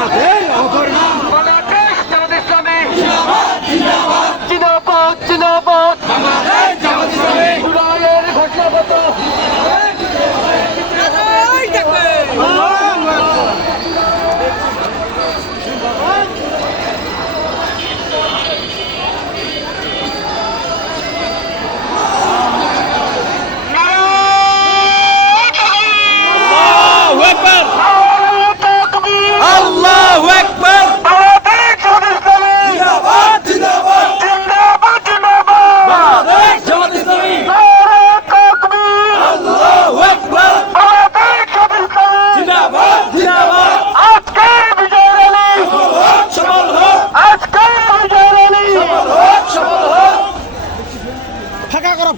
আমাদের অপরাধ। বাংলাদেশ জামাত ইসলামী জিন্দাবাদ জিন্দাবাদ। বাংলাদেশ জামাত ইসলামী জুলাইয়ের ঘোষণাপত্র আল্লাহু আকবার। বাংলাদেশ জামাত ইসলামী জিন্দাবাদ জিন্দাবাদ। জিন্দাবাদ জিন্দাবাদ। বাংলাদেশ জামাত ইসলামী আল্লাহু আকবার। বাংলাদেশ জামাত ইসলামী জিন্দাবাদ জিন্দাবাদ। আজকের বিজয় র্যালি সফল হোক আজকের বিজয় র্যালি সফল হোক সফল হোক। ফাঁকা করো